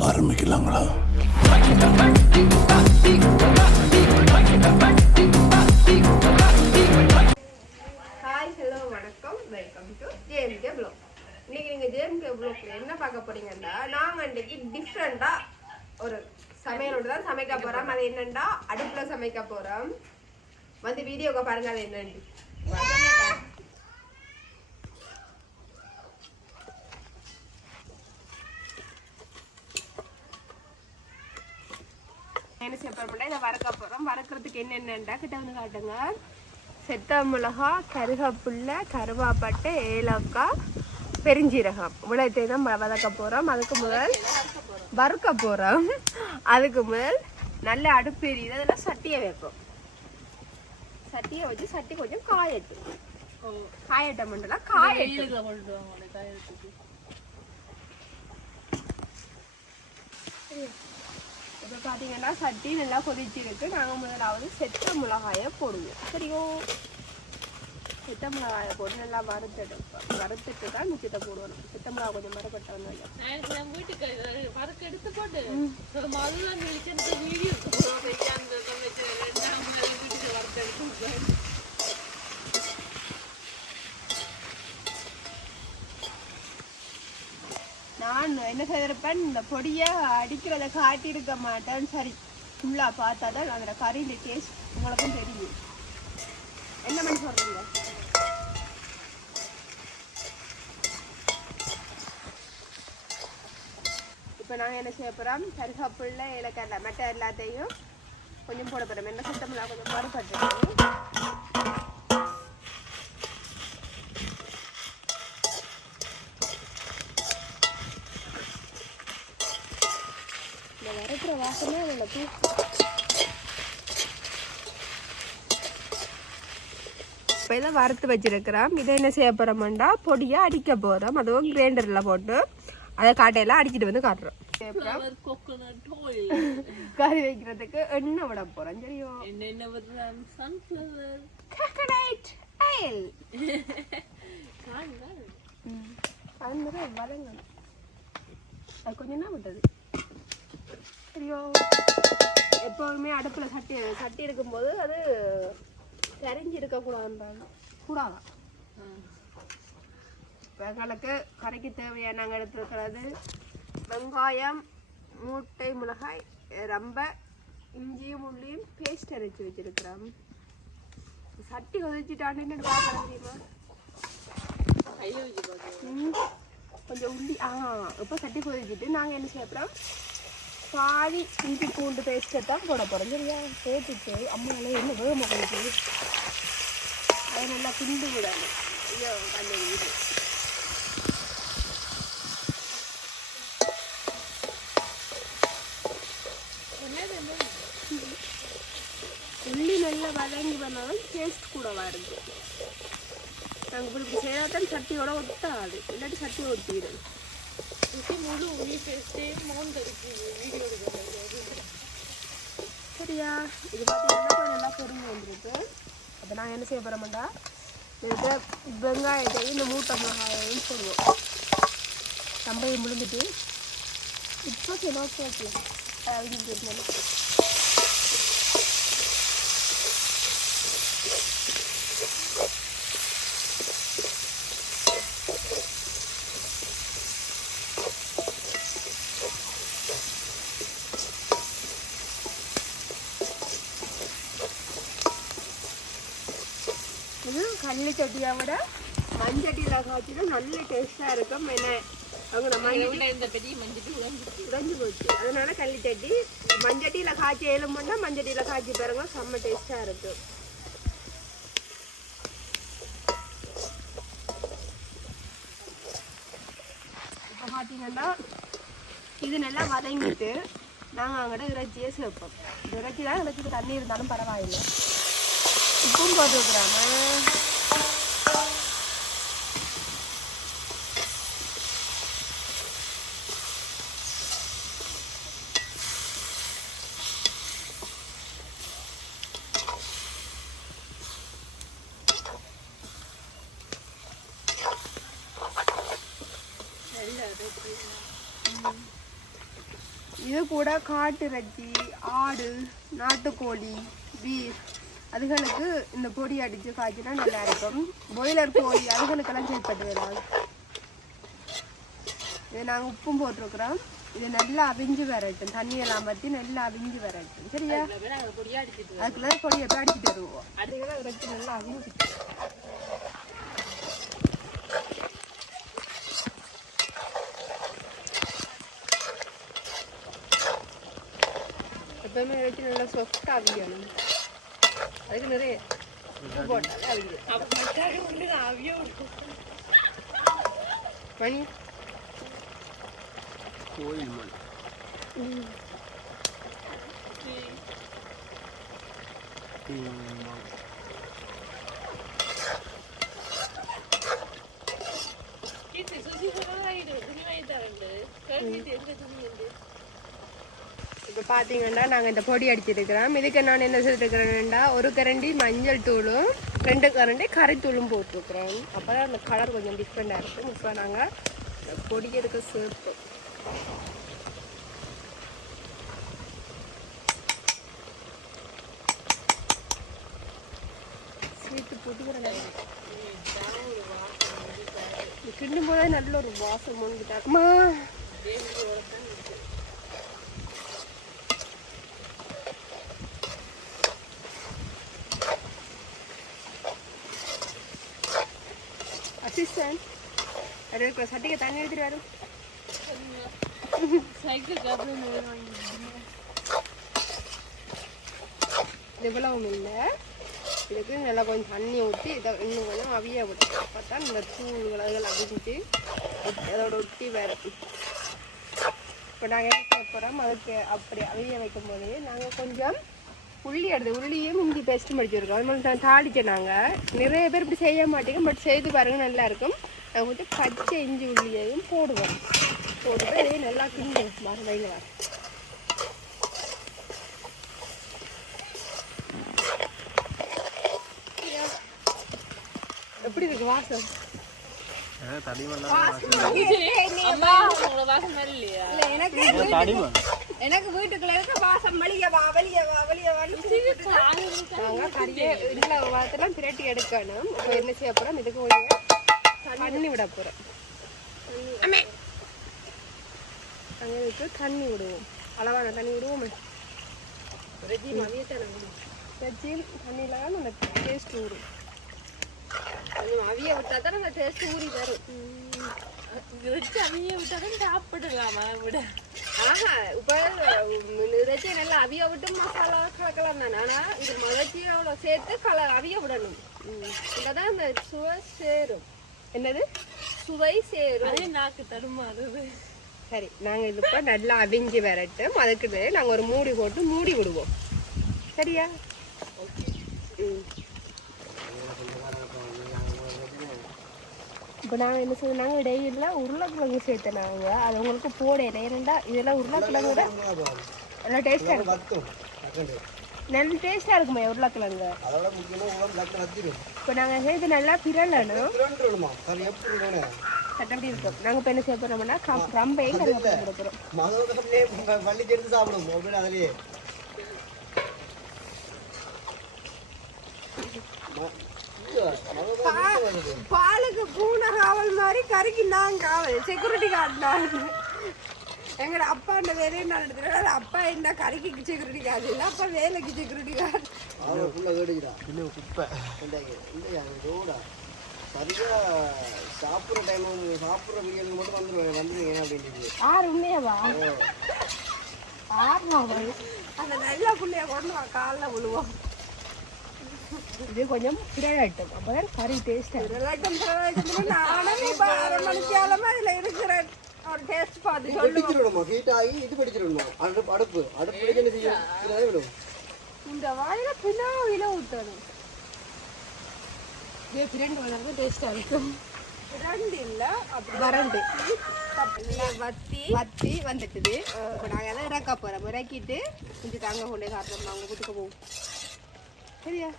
ஆரம்பிக்கலாங்களா? Hi hello வணக்கம். Welcome to JMK blog இன்னைக்கு நீங்கள் ஜேஎம்கே ப்ளாக்ல என்ன பார்க்க போகிறீங்கன்னா நாங்கள் இன்னைக்கு டிஃப்ரெண்ட்டாக ஒரு சமையலோடு தான் சமைக்க போகிறோம் அது என்னன்னா அடுப்பில் சமைக்க போகிறோம் வந்து வீடியோவை பாருங்க அது என்னன்னு. என்ன செய்ய போகிறோம்னா இதை வறுக்க போகிறோம் வறுக்கிறதுக்கு என்னென்னண்டா கிட்ட வந்து காட்டுங்க. செத்த மிளகா கருவேப்பில்லை கருவாப்பட்டை ஏலக்காய் பெருஞ்சீரகம். இவ்வளோத்தையும் தான் வதக்க போகிறோம் அதுக்கு முதல் வறுக்க போகிறோம் அதுக்கு முதல் நல்ல அடுப்பு எரியுது. அதில் சட்டியை வைப்போம். சட்டியை வச்சு சட்டி கொஞ்சம் காயட்டும் காயட்டம் பண்ணலாம் காயட்டும் இப்போ பார்த்தீங்கன்னா சட்டி நல்லா கொதிச்சிருக்கு. நாங்கள் முதலாவது செத்த மிளகாயை போடுவோம். சரியோ செத்த மிளகாயை போட்டு நல்லா வறுத்தெடுப்போம் வறுத்துட்டு தான் மிச்சத்தை போடணும். செத்த மிளகா கொஞ்சம் மரப்பட்டவங்க நான் வீட்டுக்கு பறக்க எடுத்து போட்டு அதுதான் வெளிச்சந்த வீடியோ அந்த ரெண்டாம் நாள் வீட்டுக்கு வரக்க எடுத்து நான் என்ன செய்திருப்பேன் இந்த பொடியை அடிக்கிறத காட்டியிருக்க மாட்டேன். சரி ஃபுல்லாக பார்த்தா தான் அதில் கறியில் டேஸ்ட் உங்களுக்கும் தெரியும். என்ன பண்ணி சொல்கிறீங்க இப்போ நாங்கள் என்ன செய்ய போகிறோம் கருகாப்புள்ள இலக்கல்ல மற்ற எல்லாத்தையும் கொஞ்சம் போட போகிறோம் என்ன சுத்தமில்லா கொஞ்சம் மறுபட்டு வாசமே அதில் இப்போ இதை வறுத்து வச்சிருக்கிறோம் இதை என்ன செய்ய போகிறோம்டா பொடியாக அடிக்க போகிறோம் அதுவும் கிரைண்டரில் போட்டு அதை காட்டையெல்லாம் அடிச்சிட்டு வந்து காட்டுறோம். கோகோனட் ஆயில் கறி வைக்கிறதுக்கு எண்ணெய் விட போகிறோம் சரியோ விடுறான். Sunflower coconut oil. காண்க அது மாதிரி வதங்கணும். அது கொஞ்சம் தான் விட்டது சரியோ எப்போதுமே அடுப்பில் சட்டி சட்டி இருக்கும்போது அது கரைஞ்சி இருக்கக்கூடாதுன்றாங்க கூடாதான் எங்களுக்கு கறிக்கு தேவையான நாங்கள் எடுத்துருக்கிறது வெங்காயம் மூட்டை மிளகாய் ரொம்ப இஞ்சியும் உள்ளியும் பேஸ்ட் அரைச்சி வச்சிருக்கிறோம். சட்டி கொதிச்சிட்டான்னு பார்க்கலாம் தெரியுமா? கையில வச்சு கொஞ்சம் உள்ளி ஆ இப்போ சட்டி கொதிச்சிட்டு நாங்கள் என்ன செய்யறோம் பாதி இஞ்சி பூண்டு பேஸ்ட்டை தான் போட போகிறோம் சரியா சேர்த்துட்டு அம்மாவில் என்ன வேகமாக கொடுக்குது அதை நல்லா கிண்டு விடணும் ஐயோ அந்த இது உள்ளி நல்லா வதங்கி பண்ணாலும் டேஸ்ட் கூட வருது நாங்கள் இப்படி இப்படி செய்தால் சட்டியோட ஒட்டாது இல்லாட்டி சட்டி ஒட்டிடும் சுத்தி முழு உளி பேஸ்டே மோன் இருக்கு வீடியோ எடுக்கிறது சரியா? இது பார்த்தீங்கன்னா கொஞ்சம் நல்லா பொரிஞ்சு வந்துருக்கு? அப்போ நான் என்ன செய்ய போகிறோம்டா இதுக்கு வெங்காயத்தையும் இந்த மூட்டை மிளகாயையும் போடுவோம் தம்பையை முடிஞ்சிட்டு இப்போ ஓகே ஓகே அப்படின்னு கேட்டேன் கல்லு சட்டியை விட மண்சட்டியில் காய்ச்சினா நல்ல டேஸ்ட்டாக இருக்கும். என்ன அவங்க விட இந்த பெரிய மஞ்சிட்டு உடஞ்சிட்டு உடைஞ்சு போச்சு. அதனால கல்லி சட்டி. மஞ்சட்டியில் காய்ச்சி எலும்புன்னா மஞ்சட்டியில் காய்ச்சி பாருங்க செம்ம டேஸ்ட்டாக இருக்கும். இப்போ பார்த்தீங்கன்னா இது நல்லா வதங்கிட்டு நாங்கள் அங்கிட்ட இறைச்சியே சேர்ப்போம். இறைச்சி தான் இறைச்சிக்கு தண்ணி இருந்தாலும் பரவாயில்லை. உப்பும் போட்டுருக்குறாம இது கூட காட்டு இறைச்சி ஆடு நாட்டுக்கோழி பீஃப் அதுகளுக்கு இந்த பொடி அடித்து காய்ச்சினா நல்லா இருக்கும். பாய்லர் கோழி அதுகளுக்கெல்லாம் செயல்பட்டு வராது இதை நாங்கள் உப்பும் போட்டிருக்கிறோம். இது நல்லா அவிஞ்சு வரட்டும். தண்ணியெல்லாம் பற்றி நல்லா அவிஞ்சு வரட்டும். சரியா? அதுக்குள்ளே பொடியை அடிச்சுட்டு வருவோம். அதுக்கெல்லாம் நல்லா அவிஞ்சு எப்பவுமே இறைச்சி நல்லா சொஃப்டாக அவியணும் அதுக்கு நிறைய உப்பு போட்டாலே அவியும் அவியோ மணி கோயில் மண் கீர்த்தி இப்போ பார்த்தீங்கன்னா நாங்கள் இந்த பொடி அடிச்சிருக்கிறோம் இதுக்கு நான் என்ன செய்திருக்கிறேன்டா ஒரு கரண்டி மஞ்சள் தூளும் ரெண்டு கரண்டி கறித்தூளும் போட்டிருக்கிறோம் அப்போ தான் அந்த கலர் கொஞ்சம் டிஃப்ரெண்ட்டாக இருக்கும். இப்போ நாங்கள் பொடி எடுக்க சேர்ப்போம் சேர்த்து பொடிக்கிறேன் கிண்டும் போதே நல்ல ஒரு வாசம் வந்துட்டாருமா அசிஸ்டன்ட் அது இருக்கிற சட்டிக்கு தண்ணி எடுத்துட்டு வரும். இவ்வளவும் இல்லை. இதுக்கு நல்லா கொஞ்சம் தண்ணி ஊற்றி இதை இன்னும் கொஞ்சம் அவிய விட்டு அப்போ தான் இந்த தூள்கள் அதெல்லாம் அவிஞ்சிட்டு அதோட ஒட்டி வரும் இப்போ நாங்கள் என்ன செய்ய போகிறோம் அதுக்கு அப்படி அவிய வைக்கும் போதே நாங்கள் கொஞ்சம் உள்ளி எடுத்து உள்ளியும் இஞ்சி பேஸ்ட் மடிச்சிருக்கோம் அது மாதிரி தான் தாளிச்சோம் நாங்கள் நிறைய பேர் இப்படி செய்ய மாட்டேங்க பட் செய்து பாருங்க நல்லா வந்து பச்சை இஞ்சி உள்ளியையும் போடுவோம். போட்டுட்டு இதே நல்லா கிண்டு வைங்க வர எப்படி இருக்கு வாசம்? எனக்கு வீட்டுக்குள்ள இருக்க வாசம் வெளிய வா வெளிய வா வெளிய வான்னு நாங்க கறியை இல்லை வாரத்தெல்லாம் பிரட்டி எடுக்கணும். இப்போ என்ன செய்ய இதுக்கு கொஞ்சம் தண்ணி விட அங்கே இதுக்கு தண்ணி விடுவோம். அளவான தண்ணி விடுவோம். வெஜ்ஜியும் தண்ணியில் தான் அந்த டேஸ்ட் ஊறும். அவிய விட்டா தான் அந்த டேஸ்ட் ஊறி வரும். வச்சு அவைய விட்டாதான் சாப்பிடலாமா விட ஆஹா இப்போ இறைச்சி நல்லா அவிய விட்டு மசாலா கலக்கலாம் தானே. ஆனால் இது மகச்சியோட சேர்த்து கல அவிய விடணும். இதான் அந்த சுவை சேரும். என்னது? சுவை சேரும். அதே நாக்கு தடுமாறுது. சரி நாங்கள் இது இப்போ நல்லா அவிஞ்சு வரட்டும். அதுக்கு நாங்கள் ஒரு மூடி போட்டு மூடி விடுவோம். சரியா? இப்போ நாங்கள் என்ன செய்யணும் இடையில உருளைக்கிழங்கு சேர்த்தேன் நாங்கள் அது உங்களுக்கு போடையில ஏன்னா இதெல்லாம் உருளைக்கிழங்கு தான். நல்லா டேஸ்ட்டாக இருக்கும். நல்ல டேஸ்ட்டாக இருக்குமே உருளைக்கிழங்கு. அதோட முக்கியமா டாக்டர் வச்சிரும் இப்போ நாங்கள் சேர்த்து நல்லா பிரலணும் திரண்டுமா அது எப்படி வேணும் சட்டப்படி இருக்கும்? நாங்கள் இப்போ என்ன செய்ய போகிறோம்னா கம் ரம்பையும் கருவேப்பிலை கொடுக்குறோம்? எடுத்து சாப்பிடும். அப்படின்னு அதிலேயே. பாலுக்கு பூனை காவல் மாதிரி கறிக்கு நான் காவல். செக்யூரிட்டி கார்டு நான் எங்கட அப்பாண்ட வேலையை நான் எடுத்துக்கிறேன் அப்பா என்ன கறிக்கு செக்யூரிட்டி கார்டு இல்லை அப்பா வேலைக்கு செக்யூரிட்டி கார்டு அவன் full ஆ கேட்டுக்கிறா. இன்னும் குப்பை. இல்லையா, ரோடா. சரியா சாப்பிடுற டைம் சாப்பிடுற பிரியாணி மட்டும் வந்துருவேன் வந்துருவீங்க அப்படின்ட்டு ஆறு உண்மையாவா? ஆறுமா அந்த நல்ல புள்ளைய கொண்டு காலைல விழுவோம். இது கொஞ்சம் பிரலாட்டம் அப்பதான் கறி டேஸ்ட் பிரலாட்டம் பிரலாட்டம் நானும் இப்போ அரை மணிக்காலமா இதில் இருக்கிறேன். ஒரு டேஸ்ட் பார்த்து சொல்லுவோம் பிடிச்சிடணுமா ஹீட் ஆகி இது பிடிச்சிடணுமா அடுப்பு அடுப்பு. அடுப்பு பிடிக்க என்ன செய்யும்? இதாவே விடும் இந்த வாயில பின்னாவில ஊற்றணும் இதே பிரண்டு வளர்ந்து டேஸ்டாக இருக்கும். பிரண்டு இல்லை அப்படி வறண்டு. வத்தி. வத்தி வந்துட்டுது. இப்போ நாங்கள் எல்லாம் இறக்க போகிறோம் இறக்கிட்டு கொஞ்சம் தாங்க கொண்டே காட்டுறோம் அவங்க வீட்டுக்கு போவோம் சரியா?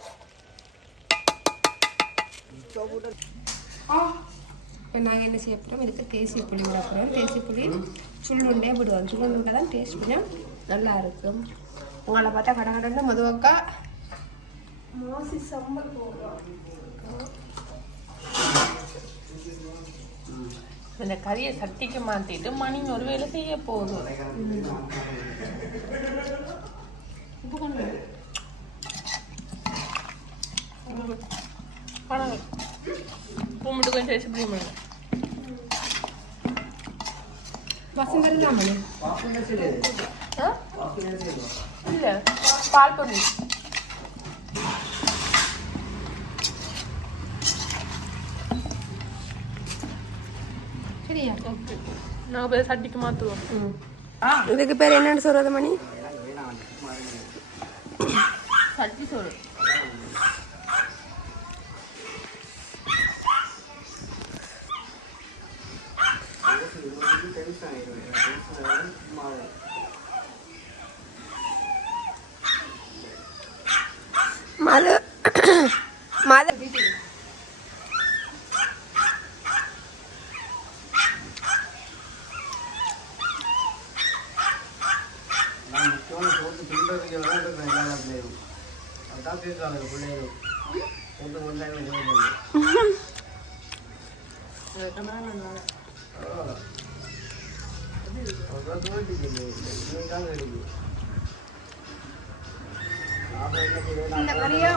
இப்போ நாங்கள் என்ன செய்ய போகிறோம் இதுக்கு தேசி புளி விட போகிறோம் தேசி புளி சுள்ளுண்டே விடுவோம். சுள்ளுண்டு தான் டேஸ்ட் கொஞ்சம் நல்லா இருக்கும். உங்களை பார்த்தா கடை கடன்னு மதுவக்கா. மோசி சம்பல் போடுறோம் இந்த கறியை சட்டிக்கு மாற்றிட்டு மணி ஒரு வேலை செய்ய போதும். உப்பு கொண்டு உப்பு மட்டும் கொஞ்சம் வச்சு பிடிக்க முடியும் இல்லை பால் பண்ணி சரியா? ஓகே நாங்கள் போய் சட்டிக்கு மாற்றுவோம் இதுக்கு பேர் என்னன்னு சொல்கிறது மணி? சட்டி சோறு. ஆயிடும் சும்மா மது மது பிள்ளைகளும் இந்த கறியை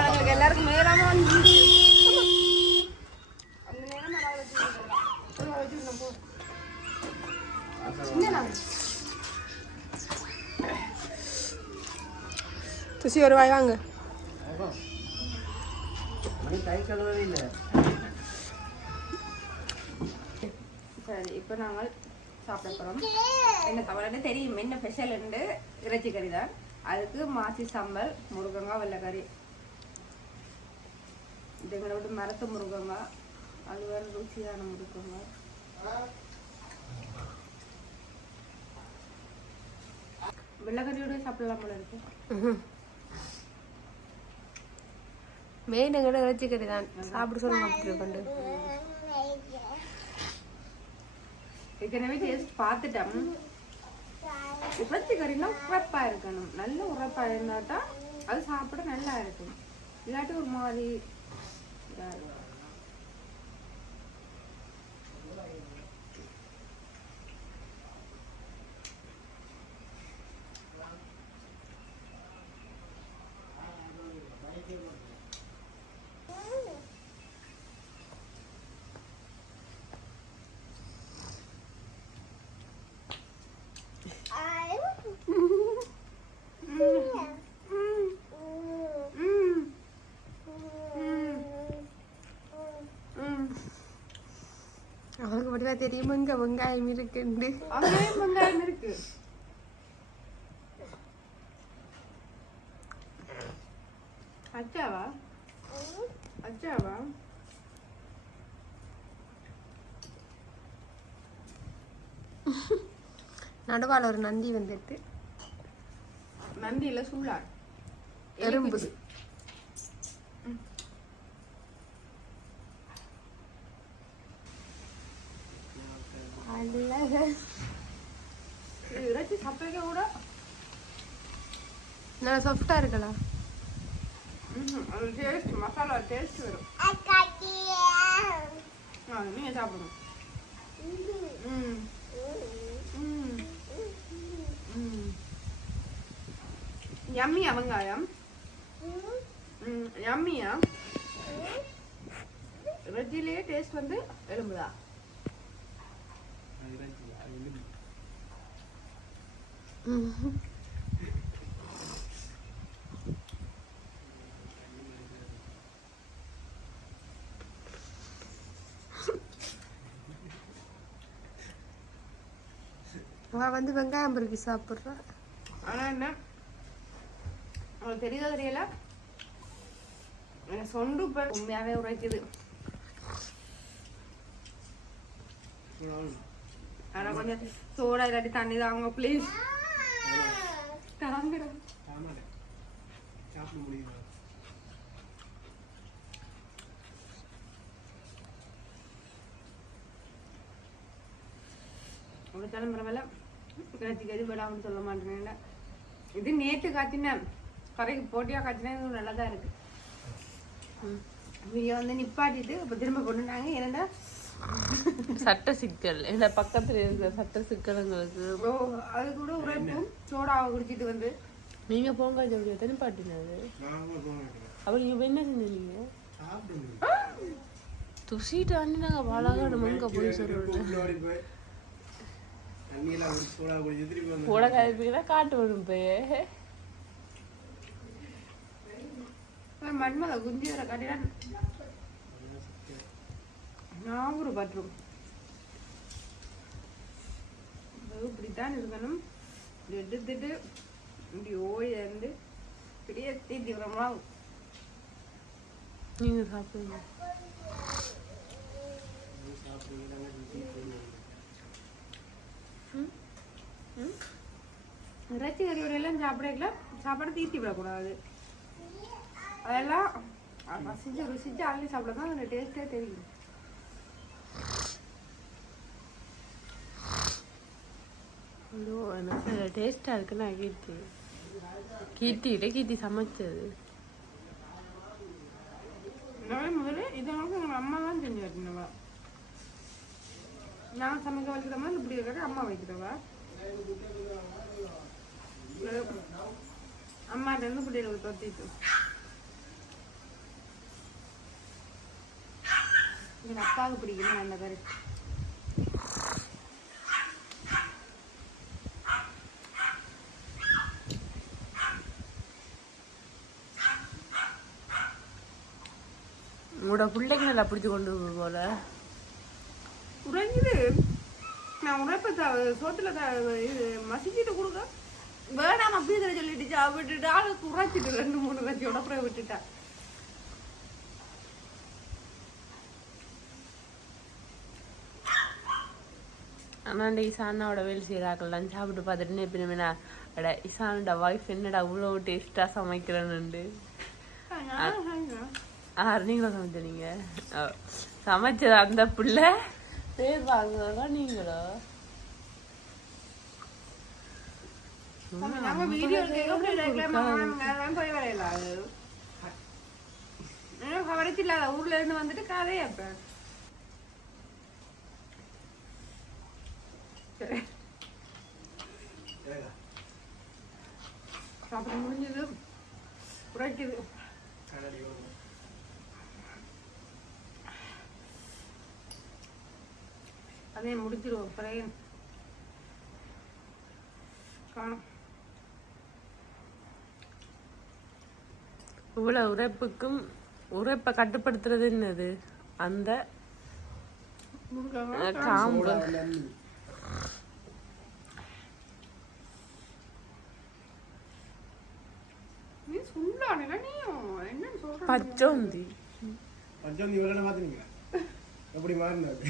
எங்களுக்கு எல்லாருக்கும் மேலாம வந்து அந்த நேரம் நான் வச்சு வச்சுருந்தேன் போ சின்ன துசி ஒரு வாய் வாங்க மணி கை கழுவவே இல்லை சரி இப்போ நாங்கள் சாப்பிட போகிறோம் என்ன தவறுன்னு தெரியும். என்ன ஸ்பெஷல்ண்டு இறைச்சி கறி தான். அதுக்கு மாசி சாம்பல் முருங்கங்காய் வெள்ளைக்கறி. இது எங்களை விட்டு மரத்து முருங்கங்காய். அது வேறு ருசியான முருங்கங்காய். வெள்ளைக்கறியோட சாப்பிடலாம் போல இருக்கு. மெயின் எங்கட இறைச்சி கறி தான். சாப்பிட சொல்லுங்க அப்படி கொண்டு. ஏற்கனவே டேஸ்ட் பார்த்துட்டோம். இறைச்சி கறினா உரப்பா இருக்கணும். நல்ல உரப்பா இருந்தா தான் அது சாப்பிட நல்லா இருக்கும். இல்லாட்டி ஒரு மாதிரி இதாக இருக்கும். தான் தெரியும்? இங்க வெங்காயம் இருக்குண்டு. வெங்காயம் இருக்கு. அச்சாவா அச்சாவா நடுவால் ஒரு நந்தி வந்துட்டு. நந்தியில சூழார் எறும்பு. இறைச்சி சாப்பிட்றத கூட? நல்லா சாஃப்டாக இருக்கலாம் அது டேஸ்ட் மசாலா டேஸ்ட் வரும். ஆ நீங்கள் சாப்பிடணும் ம். ம். ம். யம்மியா வெங்காயம்? ம் யம்மியா? இறைச்சிலேயே டேஸ்ட் வந்து எலும்புதா அவன் வந்து வெங்காயம் பொறுக்கி சாப்பிட்றா. ஆனால் என்ன? அவனுக்கு தெரியுதோ தெரியல? எனக்கு சொண்டு இப்போ உண்மையாகவே உரைக்குது. తాగండి సోడా ఇలాంటి తన్ని తాగమా ప్లీజ్ சொல்ல மாட்டேங்க இது நேத்து காய்ச்சினேன் கரைக்கு போட்டியா காய்ச்சினேன் இது நல்லா தான் இருக்குது வந்து நிப்பாட்டிட்டு இப்போ திரும்ப கொண்டுட்டாங்க என்னடா சட்ட சிக்கல். இந்த பக்கத்துல இருக்கிற சட்ட சிக்கலுங்களுக்கு அது கூட உரைப்பும் சோடாவை குடிச்சிட்டு வந்து. நீங்க போங்க ஜோடியா தானே பாட்டினது அப்ப நீங்க போய் என்ன செஞ்சீங்க? துசிட்டு ஆண்டி நாங்க வாழாக எங்க போய் போட காய்ப்பிக்கிறா காட்டு வரும் போய் மண்மலை குஞ்சு வர காட்டினா பற்றும் இப்படித்தான் இருக்கணும். இப்படி எடுத்துட்டு இப்படி ஓய்ந்து இப்படியே தீட்டி விடுறோமா நீங்க சாப்பிடுங்க. இறைச்சி கறியோட எல்லாம் சாப்பிடல. சாப்பாடு தீட்டி விடக்கூடாது அதெல்லாம் ரசிச்சு ருசிச்சு அள்ளி சாப்பிட தான் அந்த டேஸ்ட்டே தெரியும். ஐயோ எனக்கு டேஸ்டா இருக்குன்னு கீர்த்தி. கீர்த்திகிட்ட கீர்த்தி சமைச்சது. முதல்ல இதை வந்து எங்கள் அம்மா தான் செஞ்சு வைக்கணுவா நான் சமைக்க வைக்கிற இல்லை இப்படி இருக்கிற அம்மா வைக்கிறவா? அம்மாட்டேருந்து பிள்ளைகளுக்கு தொத்திட்டு எங்கள் அப்பாவுக்கு பிடிக்கணும் அந்த இருக்கு உங்களோட பிள்ளைங்க நல்லா பிடிச்சி கொண்டு போல. உறைஞ்சுது நான் உழைப்ப சோத்துல இது மசிச்சுட்டு கொடுக்க. வேணாம் அப்படியே தர சொல்லிட்டு சாப்பிட்டுட்டு ஆளுக்கு உரைச்சிட்டு ரெண்டு மூணு கட்சியோட அப்புறம் விட்டுட்டா. ஆனால் இசானாவோட வேலை செய்கிறாக்கெல்லாம் சாப்பிட்டு பார்த்துட்டு என்ன அட இசானோட ஒய்ஃப் என்னடா அவ்வளோ டேஸ்ட்டாக சமைக்கிறேன்னு. ஆறு நீங்களும் சமைச்சீங்க சமைச்சது அந்த பிள்ளை? பேர் வாங்குறதா நீங்களோ? நம்ம வீடியோ போய் வரையில அது. கவரிச்சு இல்லாத ஊர்ல இருந்து வந்துட்டு கதையை அப்ப சரி. சாப்பிட முடிஞ்சது உரைக்குது அதே முடிஞ்சிருவோம். பிரேயன் காணும். இவ்வளோ உரைப்புக்கும் உரைப்பை கட்டுப்படுத்துறது என்னது? அந்த காம்பு. பச்சோந்தி. பச்சோந்தி எப்படி மாறினாரு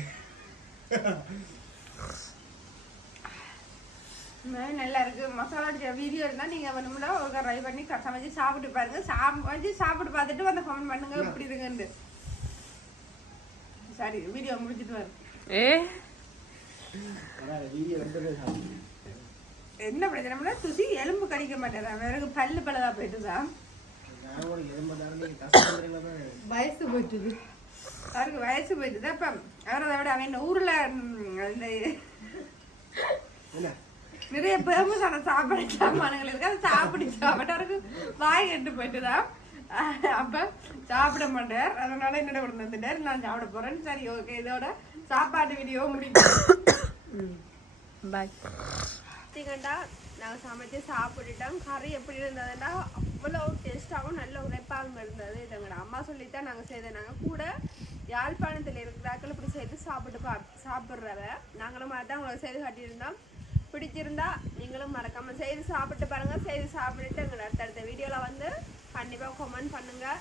நல்லா இருக்கு. மசாலா வீடியோ இருந்தா நீங்க வேணும்னா ஒரு ட்ரை பண்ணி சமைச்சு சாப்பிட்டு பாருங்க. சமைச்சு சாப்பிட்டு பார்த்துட்டு வந்து கமெண்ட் பண்ணுங்க. இப்படி இருக்குன்னு சரி வீடியோ முடிச்சிட்டு வரும் ஏ. என்ன பிரச்சனைனா துசி எலும்பு கடிக்க மாட்டேதா வேற பல்லு பல்லதா போயிட்டுதான் வயசு போயிட்டுது அவருக்கு வயசு போயிட்டுது அப்ப அவரதை விட அவன் ஊர்ல இந்த என்ன? நிறைய பேமஸான சாப்பாடு சாமான்கள் இருக்கு. அதை சாப்பிட்டு சாப்பிட்டு அவருக்கு வாய் கெட்டு போயிட்டுதான் அப்ப சாப்பிட மாட்டார். அதனால என்னோட கொண்டு வந்துட்டார். நான் சாப்பிட போறேன். சரி ஓகே இதோட சாப்பாட்டு வீடியோ முடிக்கும் பாய் பார்த்தீங்கண்டா நாங்கள் சமைச்சு சாப்பிட்டுட்டோம். கறி எப்படி இருந்ததுன்னா அவ்வளோ டேஸ்ட்டாகவும் நல்ல உரைப்பாகவும் இருந்தது. இது எங்களோட அம்மா சொல்லித்தான் நாங்கள் செய்தோம் நாங்கள் கூட யாழ்ப்பாணத்தில் இருக்கிறாக்கள் இப்படி செய்து சாப்பிட்டு பா சாப்பிட்றவ நாங்களும் அதான் உங்களுக்கு செய்து காட்டியிருந்தோம். பிடிச்சிருந்தா நீங்களும் மறக்காமல் செய்து சாப்பிட்டு பாருங்கள் செய்து சாப்பிட்டுட்டு எங்களை அடுத்தடுத்த வீடியோவில் வந்து கண்டிப்பாக கமெண்ட் பண்ணுங்கள்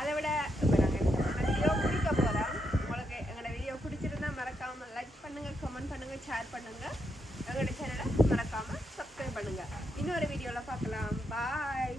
அதை விட இப்போ நாங்கள் வீடியோ பிடிக்க போகிறோம் உங்களுக்கு எங்களோட வீடியோ பிடிச்சிருந்தா மறக்காமல் லைக் பண்ணுங்கள் கமெண்ட் பண்ணுங்கள் ஷேர் பண்ணுங்கள் எங்களோட சேனலை மறக்காமல் சப்ஸ்கிரைப் பண்ணுங்கள் இன்னொரு வீடியோவில் பார்க்கலாம். பாய்